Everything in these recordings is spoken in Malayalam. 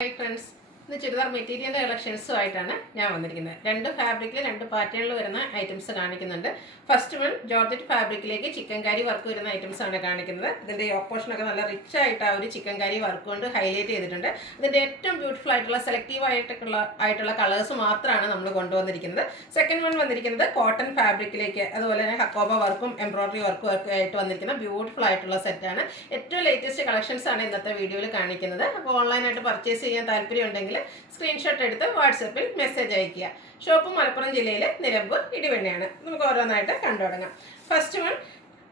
Hi friends. ഇന്ന് ചുരിദാർ മെറ്റീരിയലിൻ്റെ കളക്ഷൻസുമായിട്ടാണ് ഞാൻ വന്നിരിക്കുന്നത്. രണ്ട് ഫാബ്രിക്കിൽ രണ്ട് പാറ്റേണിൽ വരുന്ന ഐറ്റംസ് കാണിക്കുന്നുണ്ട്. ഫസ്റ്റ് വൺ ജോർജറ്റ് ഫാബ്രിക്കിലേക്ക് ചിക്കൻ കാരി വർക്ക് വരുന്ന ഐറ്റംസ് ആണ് കാണിക്കുന്നത്. ഇതിൻ്റെ ഓപ്പോഷനൊക്കെ നല്ല റിച്ച് ആയിട്ട് ആ ഒരു ചിക്കൻ കാരി വർക്ക് കൊണ്ട് ഹൈലൈറ്റ് ചെയ്തിട്ടുണ്ട്. ഇതിൻ്റെ ഏറ്റവും ബ്യൂട്ടിഫുൾ ആയിട്ടുള്ള സെലക്റ്റീവ് ആയിട്ടുള്ള കളേഴ്സ് മാത്രമാണ് നമ്മൾ കൊണ്ടുവന്നിരിക്കുന്നത്. സെക്കൻഡ് വൺ വന്നിരിക്കുന്നത് കോട്ടൺ ഫാബ്രിക്കിലേക്ക്, അതുപോലെ തന്നെ ഹക്കോബ വർക്കും എംബ്രോയിഡറി വർക്കും ഒക്കെ ആയിട്ട് വന്നിരിക്കുന്ന ബ്യൂട്ടിഫുൾ ആയിട്ടുള്ള സെറ്റാണ്. ഏറ്റവും ലേറ്റസ്റ്റ് കളക്ഷൻസ് ആണ് ഇന്നത്തെ വീഡിയോയിൽ കാണിക്കുന്നത്. അപ്പോൾ ഓൺലൈനായിട്ട് പർച്ചേസ് ചെയ്യാൻ താല്പര്യം ഉണ്ടെങ്കിൽ സ്ക്രീൻഷോട്ട് എടുത്ത് വാട്സപ്പിൽ മെസ്സേജ് അയയ്ക്കുക. ഷോപ്പ് മലപ്പുറം ജില്ലയിലെ നിലമ്പൂർ ഇടിവണ്ണയാണ്. നമുക്ക് ഓരോന്നായിട്ട് കണ്ടു തുടങ്ങാം. ഫസ്റ്റ് വൺ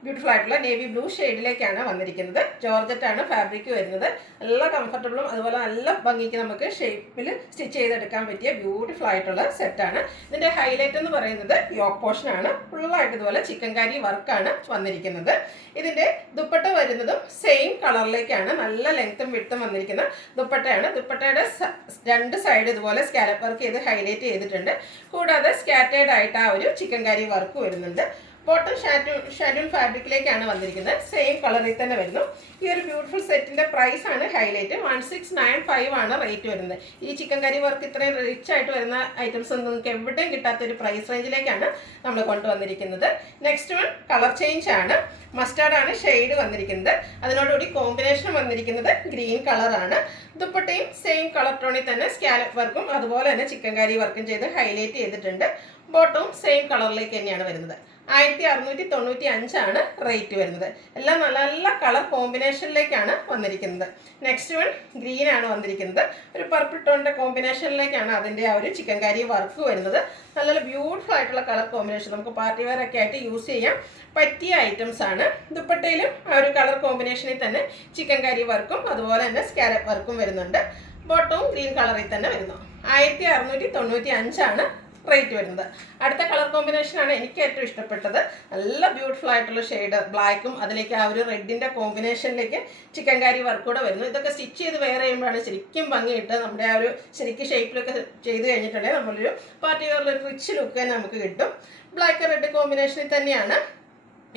ബ്യൂട്ടിഫുൾ ആയിട്ടുള്ള നേവി ബ്ലൂ ഷെയ്ഡിലേക്കാണ് വന്നിരിക്കുന്നത്. ജോർജറ്റാണ് ഫാബ്രിക് വരുന്നത്. നല്ല കംഫർട്ടബിളും അതുപോലെ നല്ല ഭംഗിക്ക് നമുക്ക് ഷേപ്പിൽ സ്റ്റിച്ച് ചെയ്തെടുക്കാൻ പറ്റിയ ബ്യൂട്ടിഫുൾ ആയിട്ടുള്ള സെറ്റാണ്. ഇതിൻ്റെ ഹൈലൈറ്റ് എന്ന് പറയുന്നത് യോക്ക് പോർഷനാണ്. ഫുള്ളായിട്ട് ഇതുപോലെ ചിക്കൻ കാരി വർക്കാണ് വന്നിരിക്കുന്നത്. ഇതിൻ്റെ ദുപ്പട്ട വരുന്നതും സെയിം കളറിലേക്കാണ്. നല്ല ലെങ്ത്തും വിട്ടും വന്നിരിക്കുന്ന ദുപ്പട്ടയാണ്. ദുപ്പട്ടയുടെ രണ്ട് സൈഡ് ഇതുപോലെ സ്കാലപ്പ് വർക്ക് ചെയ്ത് ഹൈലൈറ്റ് ചെയ്തിട്ടുണ്ട്. കൂടാതെ സ്കാറ്റേഡ് ആയിട്ട് ആ ഒരു ചിക്കൻ കാരി വർക്ക് വരുന്നുണ്ട്. ബോട്ടം ഷാഡൂൺ ഫാബ്രിക്കിലേക്കാണ് വന്നിരിക്കുന്നത്. സെയിം കളറിൽ തന്നെ വരുന്നു. ഈ ഒരു ബ്യൂട്ടിഫുൾ സെറ്റിൻ്റെ പ്രൈസ് ആണ് ഹൈലൈറ്റ്. 1695 ആണ് റേറ്റ് വരുന്നത്. ഈ ചിക്കൻ കറി വർക്ക് ഇത്രയും റിച്ച് ആയിട്ട് വരുന്ന ഐറ്റംസ് ഒന്നും നിങ്ങൾക്ക് എവിടെയും കിട്ടാത്ത ഒരു പ്രൈസ് റേഞ്ചിലേക്കാണ് നമ്മൾ കൊണ്ടുവന്നിരിക്കുന്നത്. നെക്സ്റ്റ് വൺ കളർ ചേഞ്ച് ആണ്. മസ്റ്റാർഡാണ് ഷെയ്ഡ് വന്നിരിക്കുന്നത്. അതിനോടുകൂടി കോമ്പിനേഷൻ വന്നിരിക്കുന്നത് ഗ്രീൻ കളറാണ്. ദുപ്പട്ടയും സെയിം കളർ ടോണിൽ തന്നെ സ്കാലപ്പ് വർക്കും അതുപോലെ തന്നെ ചിക്കൻ കറി വർക്കും ചെയ്ത് ഹൈലൈറ്റ് ചെയ്തിട്ടുണ്ട്. ബോട്ടവും സെയിം കളറിലേക്ക് തന്നെയാണ് വരുന്നത്. 1695 റേറ്റ് വരുന്നത്. എല്ലാം നല്ല നല്ല കളർ കോമ്പിനേഷനിലേക്കാണ് വന്നിരിക്കുന്നത്. നെക്സ്റ്റ് വൺ ഗ്രീൻ ആണ് വന്നിരിക്കുന്നത്. ഒരു പർപ്പിൾ ടോണിൻ്റെ കോമ്പിനേഷനിലേക്കാണ് അതിൻ്റെ ആ ഒരു ചിക്കൻ കാരി വർക്ക് വരുന്നത്. നല്ല ബ്യൂട്ടിഫുൾ ആയിട്ടുള്ള കളർ കോമ്പിനേഷൻ, നമുക്ക് പാർട്ടി വെയർ ഒക്കെ ആയിട്ട് യൂസ് ചെയ്യാൻ പറ്റിയ ഐറ്റംസ് ആണ്. ദുപ്പട്ടയിലും ആ ഒരു കളർ കോമ്പിനേഷനിൽ തന്നെ ചിക്കൻ കാരി വർക്കും അതുപോലെ തന്നെ സ്കാലപ്പ് വർക്കും വരുന്നുണ്ട്. ബോട്ടവും ഗ്രീൻ കളറിൽ തന്നെ വരുന്നു. 1695 റേറ്റ് വരുന്നത്. അടുത്ത കളർ കോമ്പിനേഷനാണ് എനിക്ക് ഏറ്റവും ഇഷ്ടപ്പെട്ടത്. നല്ല ബ്യൂട്ടിഫുൾ ആയിട്ടുള്ള ഷെയ്ഡ് ബ്ലാക്കും അതിലേക്ക് ആ ഒരു റെഡിൻ്റെ കോമ്പിനേഷനിലേക്ക് ചിക്കൻ കാരി വർക്ക് കൂടെ വരുന്നു. ഇതൊക്കെ സ്റ്റിച്ച് ചെയ്ത് വെയർ ചെയ്യുമ്പോഴാണ് ശരിക്കും ഭംഗിയിട്ട് നമ്മുടെ ആ ഒരു ശരിക്കും ഷേപ്പിലൊക്കെ ചെയ്ത് കഴിഞ്ഞിട്ടുണ്ടെങ്കിൽ നമ്മളൊരു പാർട്ടി വെയറിലൊരു റിച്ച് ലുക്ക് തന്നെ നമുക്ക് കിട്ടും. ബ്ലാക്ക് റെഡ് കോമ്പിനേഷനിൽ തന്നെയാണ്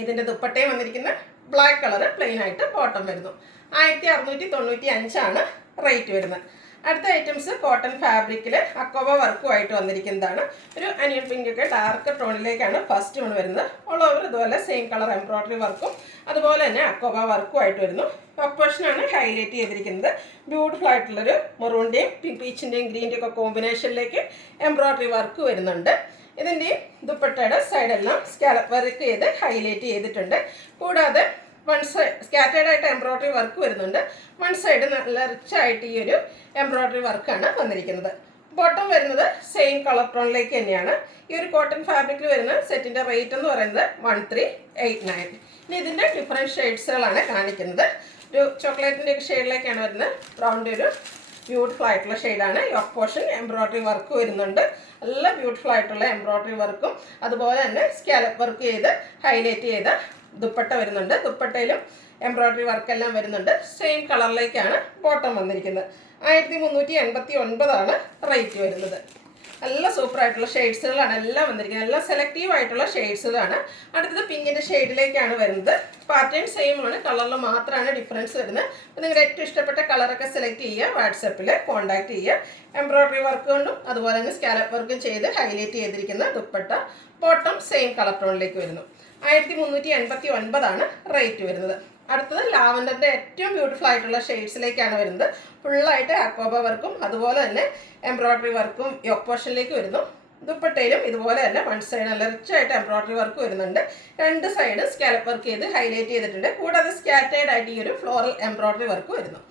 ഇതിൻ്റെ ദുപ്പട്ടയും വന്നിരിക്കുന്നത്. ബ്ലാക്ക് കളർ പ്ലെയിൻ ആയിട്ട് ബോട്ടം വരുന്നു. 1695 റേറ്റ് വരുന്നത്. അടുത്ത ഐറ്റംസ് കോട്ടൺ ഫാബ്രിക്കിൽ അക്കോബ വർക്കുമായിട്ട് വന്നിരിക്കുന്നതാണ്. ഒരു അനിയൻ പിങ്ക് ഒക്കെ ഡാർക്ക് ടോണിലേക്കാണ് ഫസ്റ്റ് വൺ വരുന്നത്. ഓൾ ഓവർ ഇതുപോലെ സെയിം കളർ എംബ്രോയിഡറി വർക്കും അതുപോലെ തന്നെ അക്കോബ വർക്കുമായിട്ട് വരുന്നു. ടോപ്പ് പോർഷനാണ് ഹൈലൈറ്റ് ചെയ്തിരിക്കുന്നത്. ബ്യൂട്ടിഫുൾ ആയിട്ടുള്ളൊരു മെറൂണിൻ്റെയും പീച്ചിൻ്റെയും ഗ്രീൻ്റെയും ഒക്കെ കോമ്പിനേഷനിലേക്ക് എംബ്രോയിഡറി വർക്ക് വരുന്നുണ്ട്. ഇതിൻ്റെ ദുപ്പട്ടയുടെ സൈഡെല്ലാം സ്കാലപ്പ് വർക്ക് ചെയ്ത് ഹൈലൈറ്റ് ചെയ്തിട്ടുണ്ട്. കൂടാതെ വൺ സൈഡ് സ്കാറ്റേഡ് ആയിട്ട് എംബ്രോയിഡറി വർക്ക് വരുന്നുണ്ട്. വൺ സൈഡ് നല്ല റിച്ച് ആയിട്ട് ഈ ഒരു എംബ്രോയിഡറി വർക്കാണ് വന്നിരിക്കുന്നത്. ബോട്ടം വരുന്നത് സെയിം കളർ ടോണിലേക്ക് തന്നെയാണ്. ഈ ഒരു കോട്ടൺ ഫാബ്രിക്കിൽ വരുന്ന സെറ്റിൻ്റെ റേറ്റ് എന്ന് പറയുന്നത് 1389. ഇനി ഇതിൻ്റെ ഡിഫറെൻറ്റ് ഷെയ്ഡ്സുകളാണ് കാണിക്കുന്നത്. ഒരു ചോക്ലേറ്റിൻ്റെ ഒക്കെ ഷെയ്ഡിലേക്കാണ് വരുന്നത്. ബ്രൗണിൻ്റെ ഒരു ബ്യൂട്ടിഫുൾ ആയിട്ടുള്ള ഷെയ്ഡാണ്. യോക്ക് പോർഷൻ എംബ്രോയിഡറി വർക്ക് വരുന്നുണ്ട്. നല്ല ബ്യൂട്ടിഫുൾ ആയിട്ടുള്ള എംബ്രോയിഡറി വർക്കും അതുപോലെ തന്നെ സ്കാലപ്പ് വർക്ക് ചെയ്ത് ഹൈലൈറ്റ് ചെയ്ത ദുപ്പട്ട വരുന്നുണ്ട്. ദുപ്പട്ടയിലും എംബ്രോയിഡറി വർക്കെല്ലാം വരുന്നുണ്ട്. സെയിം കളറിലേക്കാണ് ബോട്ടം വന്നിരിക്കുന്നത്. 1389 റേറ്റ് വരുന്നത്. നല്ല സൂപ്പർ ആയിട്ടുള്ള ഷെയ്ഡ്സുകളാണ് എല്ലാം വന്നിരിക്കുന്നത്. എല്ലാം സെലക്റ്റീവ് ആയിട്ടുള്ള ഷെയ്ഡ്സുകളാണ്. അടുത്തത് പിങ്കിൻ്റെ ഷെയ്ഡിലേക്കാണ് വരുന്നത്. പാറ്റേൺ സെയിം ആണ്, കളറിൽ മാത്രമാണ് ഡിഫറൻസ് വരുന്നത്. അപ്പോൾ നിങ്ങളുടെ ഏറ്റവും ഇഷ്ടപ്പെട്ട കളറൊക്കെ സെലക്ട് ചെയ്യുക, വാട്സപ്പിൽ കോൺടാക്ട് ചെയ്യുക. എംബ്രോയിഡറി വർക്ക് കൊണ്ടും അതുപോലെ തന്നെ സ്കാലപ്പ് വർക്കും ചെയ്ത് ഹൈലൈറ്റ് ചെയ്തിരിക്കുന്ന ദുപ്പട്ട. ബോട്ടം സെയിം കളർ ടോണിലേക്ക് വരുന്നു. 1389 റേറ്റ് വരുന്നത്. അടുത്തത് ലാവൻഡറിൻ്റെ ഏറ്റവും ബ്യൂട്ടിഫുൾ ആയിട്ടുള്ള ഷെയ്ഡ്സിലേക്കാണ് വരുന്നത്. ഫുള്ളായിട്ട് അക്കോബ വർക്കും അതുപോലെ തന്നെ എംബ്രോയിഡറി വർക്കും യോക്ക് പോർഷനിലേക്ക് വരുന്നു. ദുപ്പട്ടയിലും ഇതുപോലെ തന്നെ വൺ സൈഡ് നല്ല റിച്ച് ആയിട്ട് എംബ്രോയിഡറി വർക്ക് വരുന്നുണ്ട്. രണ്ട് സൈഡ് സ്കാലപ്പ് വർക്ക് ചെയ്ത് ഹൈലൈറ്റ് ചെയ്തിട്ടുണ്ട്. കൂടാതെ സ്കാറ്റേഡ് ആയിട്ട് ഈ ഒരു ഫ്ലോറൽ എംബ്രോയിഡറി വർക്ക് വരുന്നു.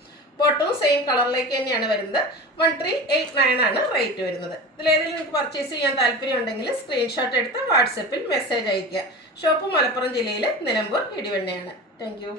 ബോട്ടവും സെയിം കളറിലേക്ക് തന്നെയാണ് വരുന്നത്. 1389 റേറ്റ് വരുന്നത്. ഇതിലേതെങ്കിലും നിങ്ങൾക്ക് പർച്ചേസ് ചെയ്യാൻ താല്പര്യം ഉണ്ടെങ്കിൽ സ്ക്രീൻഷോട്ട് എടുത്ത് വാട്സപ്പിൽ മെസ്സേജ് അയയ്ക്കുക. ഷോപ്പ് മലപ്പുറം ജില്ലയിലെ നിലമ്പൂർ ഇടിവണ്ണയാണ്. Thank you.